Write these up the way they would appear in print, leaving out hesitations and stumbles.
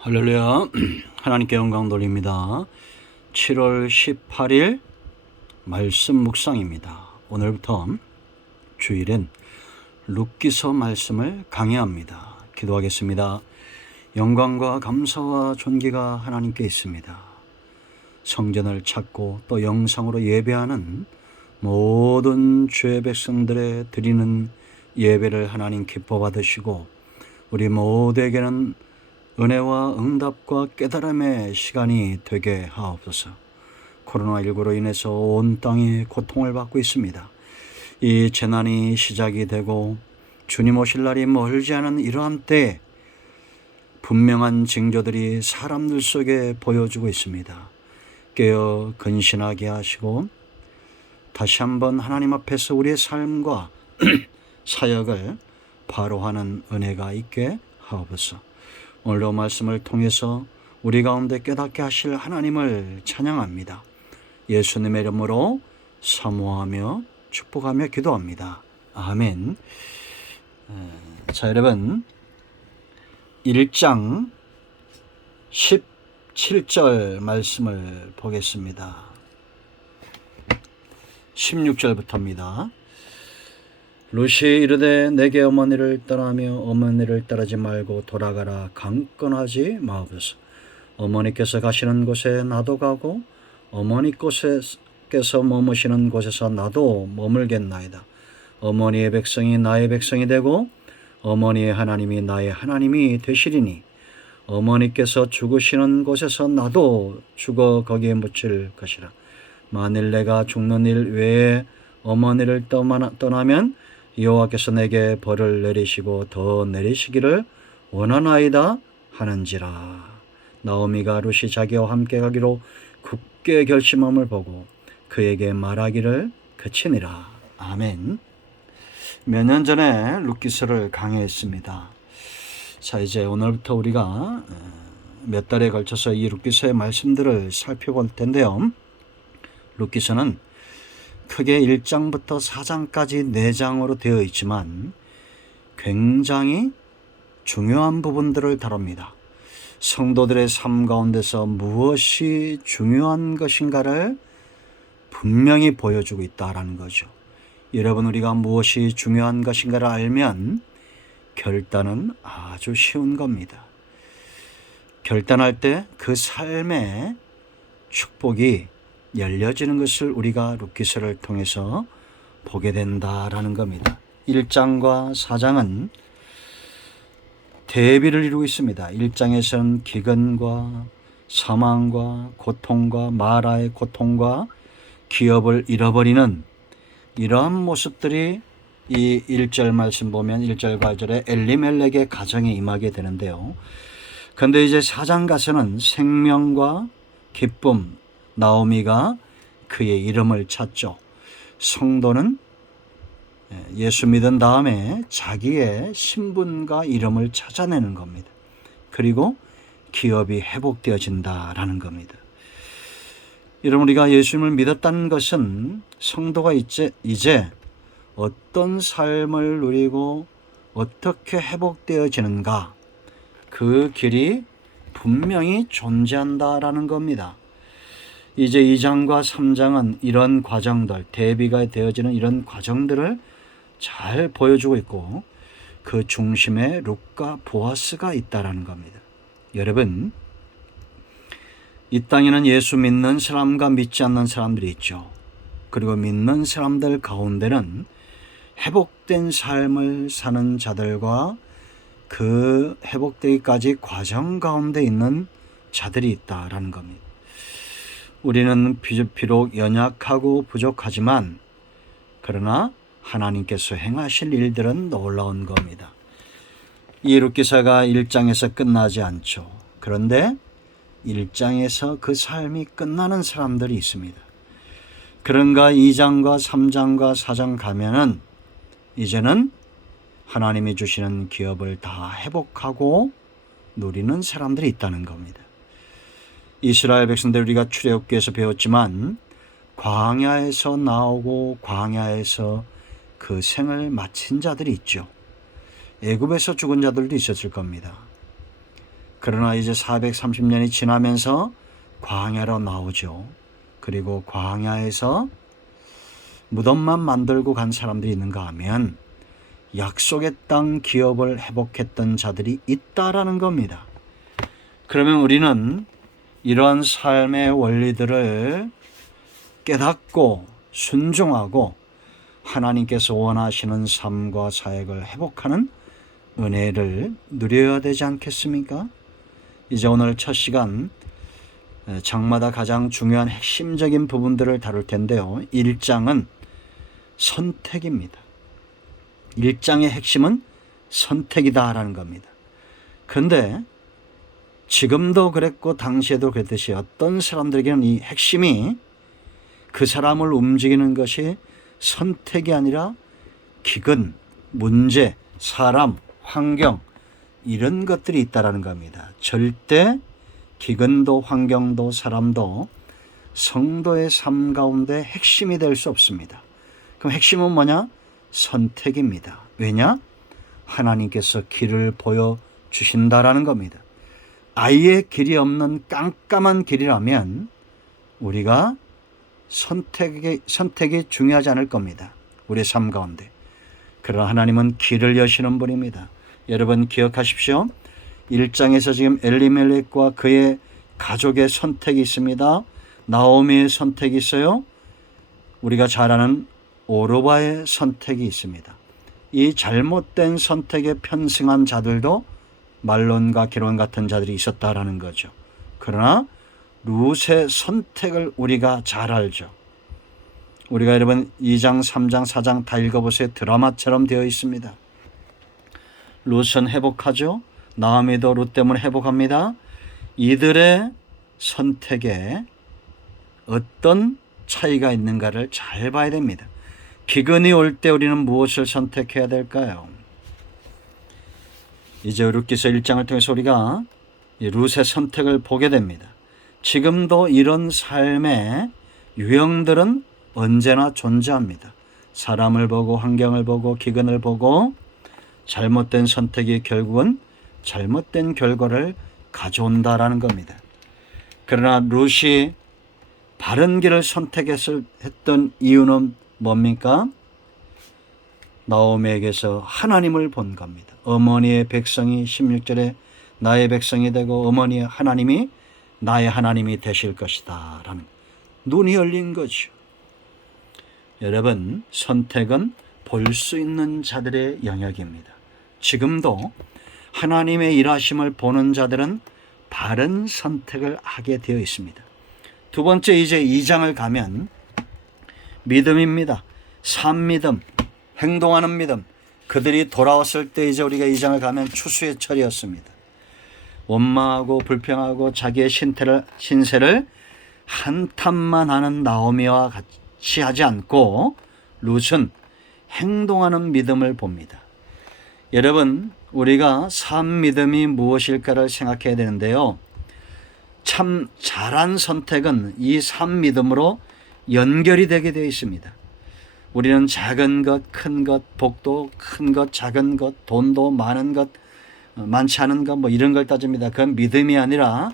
할렐루야. 하나님께 영광 돌립니다. 7월 18일 말씀 묵상입니다. 오늘부터 주일엔 룻기서 말씀을 강해합니다. 기도하겠습니다. 영광과 감사와 존귀가 하나님께 있습니다. 성전을 찾고 또 영상으로 예배하는 모든 주의 백성들의 드리는 예배를 하나님 기뻐 받으시고 우리 모두에게는 은혜와 응답과 깨달음의 시간이 되게 하옵소서. 코로나19로 인해서 온 땅이 고통을 받고 있습니다. 이 재난이 시작이 되고 주님 오실 날이 멀지 않은 이러한 때에 분명한 징조들이 사람들 속에 보여주고 있습니다. 깨어 근신하게 하시고 다시 한번 하나님 앞에서 우리의 삶과 사역을 바로 하는 은혜가 있게 하옵소서. 오늘도 말씀을 통해서 우리 가운데 깨닫게 하실 하나님을 찬양합니다. 예수님의 이름으로 사모하며 축복하며 기도합니다. 아멘. 자, 여러분 1장 17절 말씀을 보겠습니다. 16절부터입니다. 룻이 이르되 내게 어머니를 떠나며 어머니를 따르지 말고 돌아가라. 강권하지 마옵소서. 어머니께서 가시는 곳에 나도 가고 어머니께서 머무시는 곳에서 나도 머물겠나이다. 어머니의 백성이 나의 백성이 되고 어머니의 하나님이 나의 하나님이 되시리니 어머니께서 죽으시는 곳에서 나도 죽어 거기에 묻힐 것이라. 만일 내가 죽는 일 외에 어머니를 떠나면 여호와께서 내게 벌을 내리시고 더 내리시기를 원하나이다 하는지라. 나오미가 룻이 자기와 함께 가기로 굳게 결심함을 보고 그에게 말하기를 그치니라. 아멘. 몇 년 전에 룻기서를 강해했습니다. 자, 이제 오늘부터 우리가 몇 달에 걸쳐서 이 룻기서의 말씀들을 살펴볼 텐데요. 룻기서는 크게 1장부터 4장까지 4장으로 되어 있지만 굉장히 중요한 부분들을 다룹니다. 성도들의 삶 가운데서 무엇이 중요한 것인가를 분명히 보여주고 있다는 거죠. 여러분, 우리가 무엇이 중요한 것인가를 알면 결단은 아주 쉬운 겁니다. 결단할 때 그 삶의 축복이 열려지는 것을 우리가 룻기서를 통해서 보게 된다라는 겁니다. 1장과 4장은 대비를 이루고 있습니다. 1장에서는 기근과 사망과 고통과 마라의 고통과 기업을 잃어버리는 이러한 모습들이 이 1절 말씀 보면 1절과 2절에 엘리멜렉의 가정에 임하게 되는데요. 그런데 이제 4장 가서는 생명과 기쁨, 나오미가 그의 이름을 찾죠. 성도는 예수 믿은 다음에 자기의 신분과 이름을 찾아내는 겁니다. 그리고 기업이 회복되어진다라는 겁니다. 여러분, 우리가 예수님을 믿었다는 것은 성도가 이제 어떤 삶을 누리고 어떻게 회복되어지는가, 그 길이 분명히 존재한다라는 겁니다. 이제 2장과 3장은 이런 과정들, 대비가 되어지는 이런 과정들을 잘 보여주고 있고 그 중심에 룻과 보아스가 있다라는 겁니다. 여러분, 이 땅에는 예수 믿는 사람과 믿지 않는 사람들이 있죠. 그리고 믿는 사람들 가운데는 회복된 삶을 사는 자들과 그 회복되기까지 과정 가운데 있는 자들이 있다라는 겁니다. 우리는 비록 연약하고 부족하지만 그러나 하나님께서 행하실 일들은 놀라운 겁니다. 이 룻기서가 1장에서 끝나지 않죠. 그런데 1장에서 그 삶이 끝나는 사람들이 있습니다. 그런가 2장과 3장과 4장 가면은 이제는 하나님이 주시는 기업을 다 회복하고 누리는 사람들이 있다는 겁니다. 이스라엘 백성들 우리가 출애굽기에서 배웠지만 광야에서 나오고 광야에서 그 생을 마친 자들이 있죠. 애굽에서 죽은 자들도 있었을 겁니다. 그러나 이제 430년이 지나면서 광야로 나오죠. 그리고 광야에서 무덤만 만들고 간 사람들이 있는가 하면 약속의 땅 기업을 회복했던 자들이 있다라는 겁니다. 그러면 우리는 이러한 삶의 원리들을 깨닫고 순종하고 하나님께서 원하시는 삶과 사역을 회복하는 은혜를 누려야 되지 않겠습니까? 이제 오늘 첫 시간 장마다 가장 중요한 핵심적인 부분들을 다룰 텐데요. 1장은 선택입니다. 1장의 핵심은 선택이다라는 겁니다. 그런데 지금도 그랬고 당시에도 그랬듯이 어떤 사람들에게는 이 핵심이 그 사람을 움직이는 것이 선택이 아니라 기근, 문제, 사람, 환경 이런 것들이 있다라는 겁니다. 절대 기근도 환경도 사람도 성도의 삶 가운데 핵심이 될 수 없습니다. 그럼 핵심은 뭐냐? 선택입니다. 왜냐? 하나님께서 길을 보여주신다라는 겁니다. 아예 길이 없는 깜깜한 길이라면 우리가 선택이 중요하지 않을 겁니다. 우리의 삶 가운데. 그러나 하나님은 길을 여시는 분입니다. 여러분 기억하십시오. 1장에서 지금 엘리멜렉과 그의 가족의 선택이 있습니다. 나오미의 선택이 있어요. 우리가 잘 아는 오르바의 선택이 있습니다. 이 잘못된 선택에 편승한 자들도 말론과 기론 같은 자들이 있었다라는 거죠. 그러나 룻의 선택을 우리가 잘 알죠. 우리가 여러분 2장, 3장, 4장 다 읽어보세요. 드라마처럼 되어 있습니다. 룻은 회복하죠. 나오미도 룻 때문에 회복합니다. 이들의 선택에 어떤 차이가 있는가를 잘 봐야 됩니다. 기근이 올 때 우리는 무엇을 선택해야 될까요? 이제 룻기서 1장을 통해서 우리가 룻의 선택을 보게 됩니다. 지금도 이런 삶의 유형들은 언제나 존재합니다. 사람을 보고 환경을 보고 기근을 보고 잘못된 선택이 결국은 잘못된 결과를 가져온다라는 겁니다. 그러나 룻이 바른 길을 선택했던 이유는 뭡니까? 나오미에게서 하나님을 본 겁니다. 어머니의 백성이 16절에 나의 백성이 되고 어머니의 하나님이 나의 하나님이 되실 것이다 라는 눈이 열린 거죠. 여러분 선택은 볼 수 있는 자들의 영역입니다. 지금도 하나님의 일하심을 보는 자들은 바른 선택을 하게 되어 있습니다. 두 번째 이제 2장을 가면 믿음입니다. 산 믿음, 행동하는 믿음. 그들이 돌아왔을 때 이제 우리가 2장을 가면 추수의 철이었습니다. 원망하고 불평하고 자기의 신세를 한탄만 하는 나오미와 같이 하지 않고 룻은 행동하는 믿음을 봅니다. 여러분 우리가 산 믿음이 무엇일까를 생각해야 되는데요. 참 잘한 선택은 이 산 믿음으로 연결이 되게 되어 있습니다. 우리는 작은 것, 큰 것, 복도 큰 것, 작은 것, 돈도 많은 것, 많지 않은 것 뭐 이런 걸 따집니다. 그건 믿음이 아니라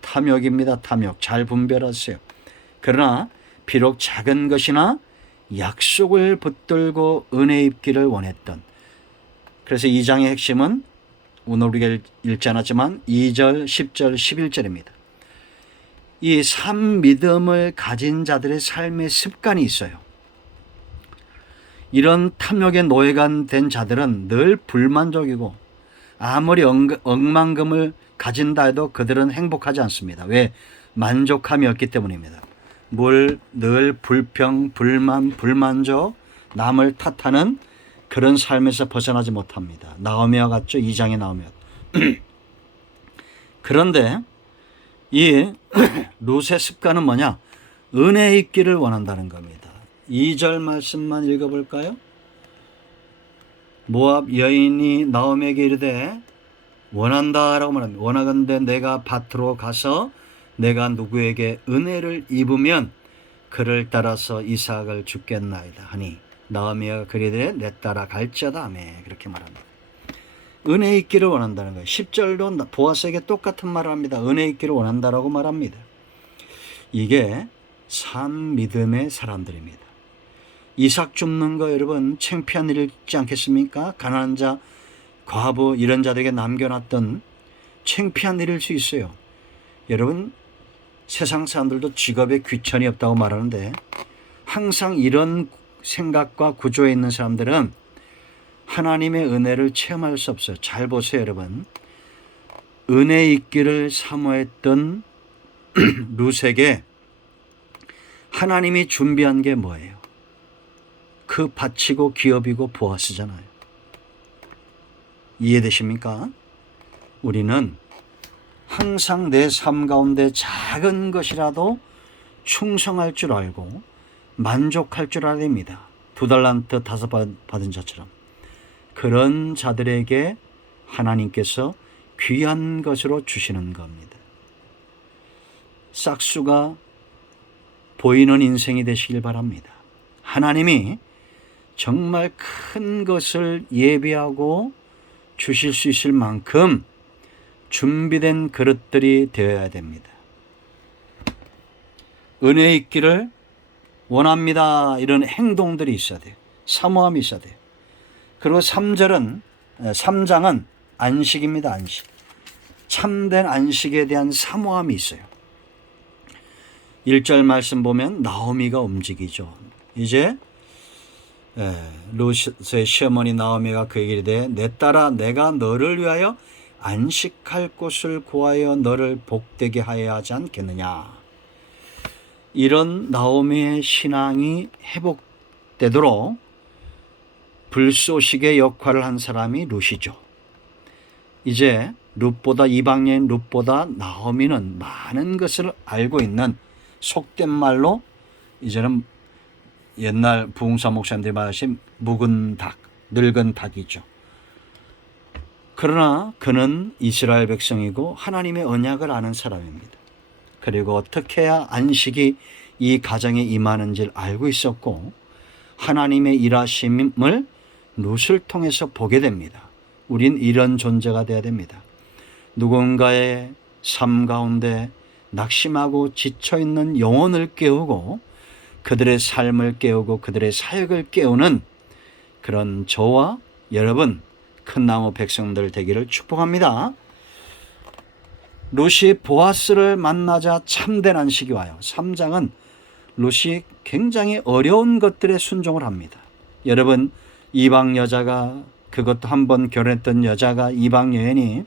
탐욕입니다. 탐욕. 잘 분별하세요. 그러나 비록 작은 것이나 약속을 붙들고 은혜 입기를 원했던, 그래서 2장의 핵심은 오늘 우리가 읽지 않았지만 2절, 10절, 11절입니다. 이 산 믿음을 가진 자들의 삶의 습관이 있어요. 이런 탐욕의 노예가 된 자들은 늘 불만족이고 아무리 억만금을 가진다 해도 그들은 행복하지 않습니다. 왜? 만족함이 없기 때문입니다. 늘 불평, 불만, 불만족, 남을 탓하는 그런 삶에서 벗어나지 못합니다. 나오미와 같죠? 2장에 나오면. 그런데 이 룻의 습관은 뭐냐? 은혜 있기를 원한다는 겁니다. 2절 말씀만 읽어볼까요? 모압 여인이 나오미에게 이르되 원한다라고 말합니다. 원하건대 내가 밭으로 가서 내가 누구에게 은혜를 입으면 그를 따라서 이삭을 주겠나이다 하니 나오미가 그리되 내 따라 갈지어다 하며 그렇게 말합니다. 은혜 있기를 원한다는 거예요. 10절도 보아스에게 똑같은 말을 합니다. 은혜 있기를 원한다라고 말합니다. 이게 산 믿음의 사람들입니다. 이삭 줍는 거 여러분 창피한 일이지 않겠습니까? 가난한 자, 과부 이런 자들에게 남겨놨던 창피한 일일 수 있어요. 여러분 세상 사람들도 직업에 귀천이 없다고 말하는데 항상 이런 생각과 구조에 있는 사람들은 하나님의 은혜를 체험할 수 없어요. 잘 보세요 여러분. 은혜 있기를 사모했던 룻에게 하나님이 준비한 게 뭐예요? 그 바치고 기업이고 보아스잖아요. 이해되십니까? 우리는 항상 내 삶 가운데 작은 것이라도 충성할 줄 알고 만족할 줄 알아야 됩니다. 2달란트 5 받은 자처럼. 그런 자들에게 하나님께서 귀한 것으로 주시는 겁니다. 싹수가 보이는 인생이 되시길 바랍니다. 하나님이 정말 큰 것을 예비하고 주실 수 있을 만큼 준비된 그릇들이 되어야 됩니다. 은혜 있기를 원합니다. 이런 행동들이 있어야 돼요. 사모함이 있어야 돼요. 그리고 3장은 안식입니다. 안식. 참된 안식에 대한 사모함이 있어요. 1절 말씀 보면 나오미가 움직이죠. 이제 룻의 시어머니 나오미가 그에게 이르되 내 딸아 내가 너를 위하여 안식할 곳을 구하여 너를 복되게 하여야 하지 않겠느냐. 이런 나오미의 신앙이 회복되도록 불쏘시개 역할을 한 사람이 룻이죠. 이제 룻보다 이방인 룻보다 나오미는 많은 것을 알고 있는 속된 말로 이제는 옛날 부흥사 목사님들이 말하신 묵은 닭, 늙은 닭이죠. 그러나 그는 이스라엘 백성이고 하나님의 언약을 아는 사람입니다. 그리고 어떻게 해야 안식이 이 가정에 임하는지를 알고 있었고 하나님의 일하심을 룻을 통해서 보게 됩니다. 우린 이런 존재가 되어야 됩니다. 누군가의 삶 가운데 낙심하고 지쳐있는 영혼을 깨우고 그들의 삶을 깨우고 그들의 사역을 깨우는 그런 저와 여러분 큰 나무 백성들 되기를 축복합니다. 룻이 보아스를 만나자 참된 안식이 와요. 3장은 룻이 굉장히 어려운 것들에 순종을 합니다. 여러분 이방 여자가 그것도 한번 결혼했던 여자가 이방 여인이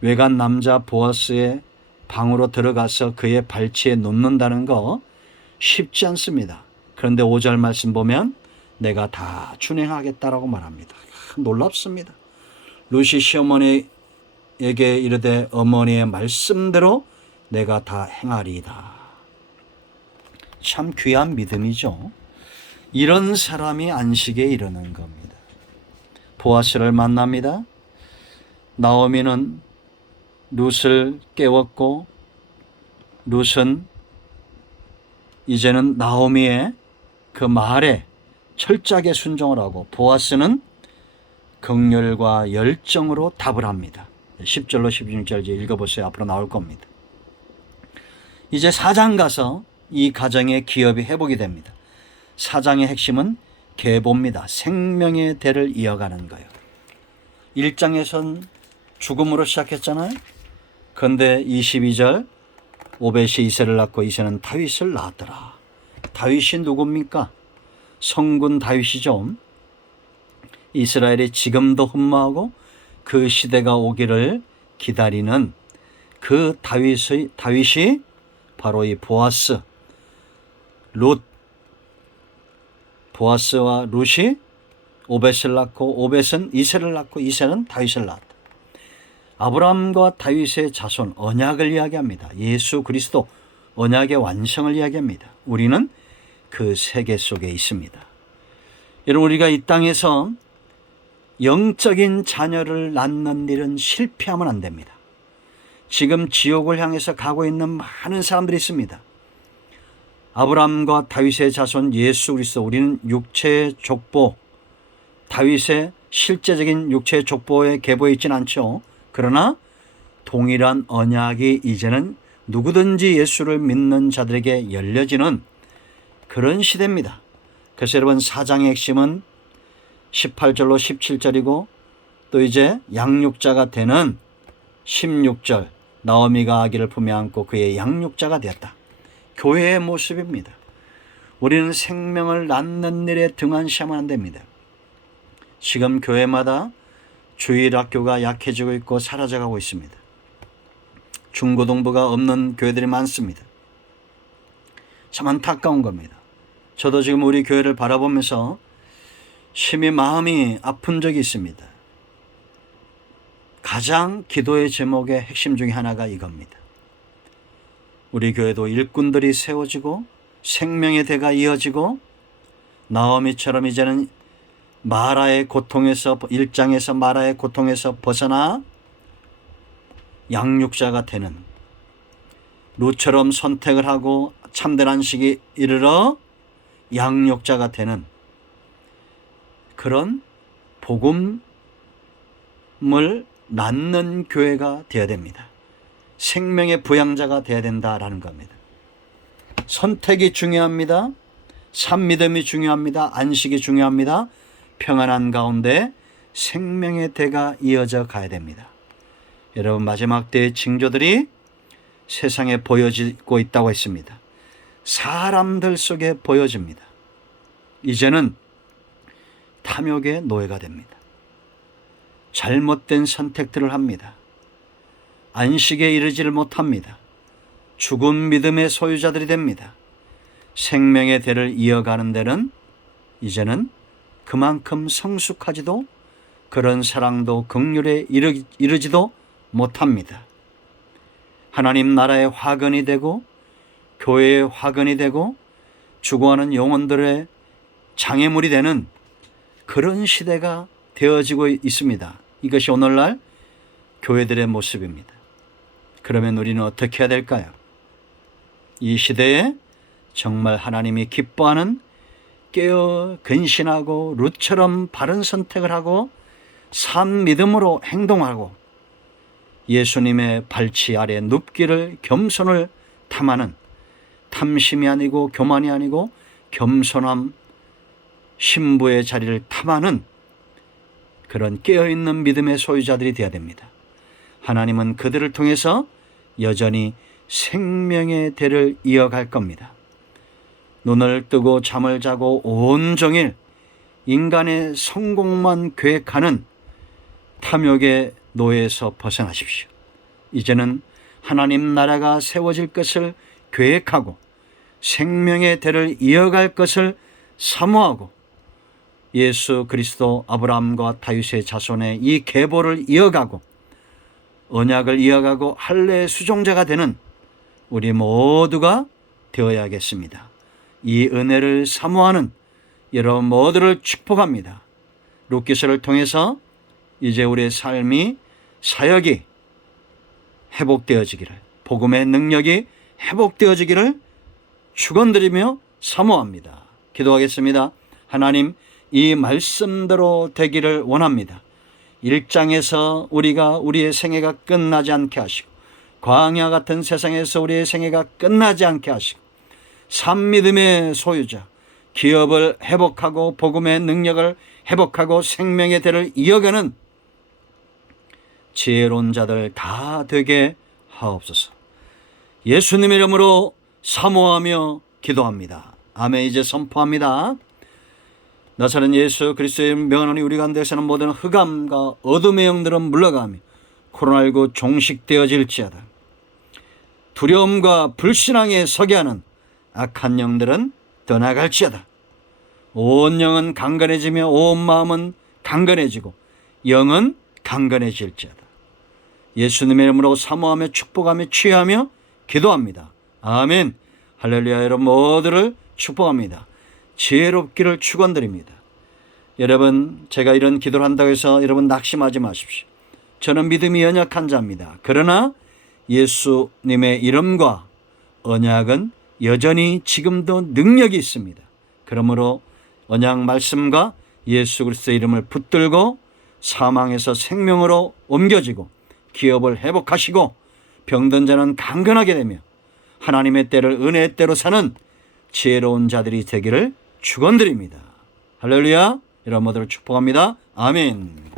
외간 남자 보아스의 방으로 들어가서 그의 발치에 눕는다는 거 쉽지 않습니다. 그런데 5절 말씀 보면 내가 다 준행하겠다라고 말합니다. 놀랍습니다. 룻이 시어머니에게 이르되 어머니의 말씀대로 내가 다 행하리이다. 참 귀한 믿음이죠. 이런 사람이 안식에 이르는 겁니다. 보아스를 만납니다. 나오미는 룻을 깨웠고 룻은 이제는 나오미의 그 말에 철저하게 순종을 하고 보아스는 긍휼과 열정으로 답을 합니다. 10절로 16절 이제 읽어보세요. 앞으로 나올 겁니다. 이제 4장 가서 이 가정의 기업이 회복이 됩니다. 4장의 핵심은 계보입니다. 생명의 대를 이어가는 거예요. 1장에선 죽음으로 시작했잖아요. 그런데 22절 오벳이 이새를 낳고 이새는 다윗을 낳았더라. 다윗이 누굽니까? 성군 다윗이죠. 이스라엘이 지금도 흠모하고 그 시대가 오기를 기다리는 그 다윗이 바로 이 보아스, 룻, 보아스와 룻이 오벳을 낳고 오벳은 이새를 낳고 이새는 다윗을 낳았다. 아브라함과 다윗의 자손 언약을 이야기합니다. 예수 그리스도 언약의 완성을 이야기합니다. 우리는 그 세계 속에 있습니다. 여러분 우리가 이 땅에서 영적인 자녀를 낳는 일은 실패하면 안 됩니다. 지금 지옥을 향해서 가고 있는 많은 사람들이 있습니다. 아브라함과 다윗의 자손 예수 그리스도 우리는 육체의 족보 다윗의 실제적인 육체의 족보에 계보해 있지는 않죠. 그러나 동일한 언약이 이제는 누구든지 예수를 믿는 자들에게 열려지는 그런 시대입니다. 그래서 여러분 사장의 핵심은 18절로 17절이고 또 이제 양육자가 되는 16절 나오미가 아기를 품에 안고 그의 양육자가 되었다. 교회의 모습입니다. 우리는 생명을 낳는 일에 등한시하면 안 됩니다. 지금 교회마다 주일학교가 약해지고 있고 사라져가고 있습니다. 중고등부가 없는 교회들이 많습니다. 참 안타까운 겁니다. 저도 지금 우리 교회를 바라보면서 심히 마음이 아픈 적이 있습니다. 가장 기도의 제목의 핵심 중에 하나가 이겁니다. 우리 교회도 일꾼들이 세워지고 생명의 대가 이어지고 나오미처럼 이제는 마라의 고통에서 1장에서 마라의 고통에서 벗어나 양육자가 되는 룻처럼 선택을 하고 참된 안식에 이르러 양육자가 되는 그런 복음을 낳는 교회가 되어야 됩니다. 생명의 부양자가 되어야 된다라는 겁니다. 선택이 중요합니다. 산 믿음이 중요합니다. 안식이 중요합니다. 평안한 가운데 생명의 대가 이어져 가야 됩니다. 여러분 마지막 때의 징조들이 세상에 보여지고 있다고 했습니다. 사람들 속에 보여집니다. 이제는 탐욕의 노예가 됩니다. 잘못된 선택들을 합니다. 안식에 이르지를 못합니다. 죽은 믿음의 소유자들이 됩니다. 생명의 대를 이어가는 데는 이제는 그만큼 성숙하지도 그런 사랑도 긍휼에 이르지도 못합니다. 하나님 나라의 화근이 되고 교회의 화근이 되고 죽어가는 영혼들의 장애물이 되는 그런 시대가 되어지고 있습니다. 이것이 오늘날 교회들의 모습입니다. 그러면 우리는 어떻게 해야 될까요? 이 시대에 정말 하나님이 기뻐하는 깨어 근신하고 룻처럼 바른 선택을 하고 산 믿음으로 행동하고 예수님의 발치 아래 눕기를 겸손을 탐하는 탐심이 아니고 교만이 아니고 겸손함 신부의 자리를 탐하는 그런 깨어있는 믿음의 소유자들이 되어야 됩니다. 하나님은 그들을 통해서 여전히 생명의 대를 이어갈 겁니다. 눈을 뜨고 잠을 자고 온종일 인간의 성공만 계획하는 탐욕의 노예에서 벗어나십시오. 이제는 하나님 나라가 세워질 것을 계획하고 생명의 대를 이어갈 것을 사모하고 예수 그리스도 아브라함과 다윗의 자손의 이 계보를 이어가고 언약을 이어가고 할례의 수종자가 되는 우리 모두가 되어야겠습니다. 이 은혜를 사모하는 여러분 모두를 축복합니다. 룻기서를 통해서 이제 우리의 삶이 사역이 회복되어지기를 복음의 능력이 회복되어지기를 축원드리며 사모합니다. 기도하겠습니다. 하나님 이 말씀대로 되기를 원합니다. 1장에서 우리가 우리의 생애가 끝나지 않게 하시고 광야 같은 세상에서 우리의 생애가 끝나지 않게 하시고 산 믿음의 소유자 기업을 회복하고 복음의 능력을 회복하고 생명의 대를 이어가는 지혜로운 자들 다 되게 하옵소서. 예수님의 이름으로 사모하며 기도합니다. 아멘. 이제 선포합니다. 나사렛 예수 그리스도의 명하노니 우리 가운데 사는 모든 흑암과 어둠의 영들은 물러가며 코로나19 종식되어질지어다. 두려움과 불신앙에 서게 하는 악한 영들은 떠나갈지어다. 온 영은 강건해지며 온 마음은 강건해지고 영은 강건해질지어다. 예수님의 이름으로 사모하며 축복하며 취하며 기도합니다. 아멘. 할렐루야. 여러분 모두를 축복합니다. 지혜롭기를 축원드립니다. 여러분 제가 이런 기도를 한다고 해서 여러분 낙심하지 마십시오. 저는 믿음이 연약한 자입니다. 그러나 예수님의 이름과 언약은 여전히 지금도 능력이 있습니다. 그러므로 언약 말씀과 예수 그리스도의 이름을 붙들고 사망에서 생명으로 옮겨지고 기업을 회복하시고 병든 자는 강건하게 되며 하나님의 때를 은혜의 때로 사는 지혜로운 자들이 되기를 축원드립니다. 할렐루야. 여러분 모두를 축복합니다. 아멘.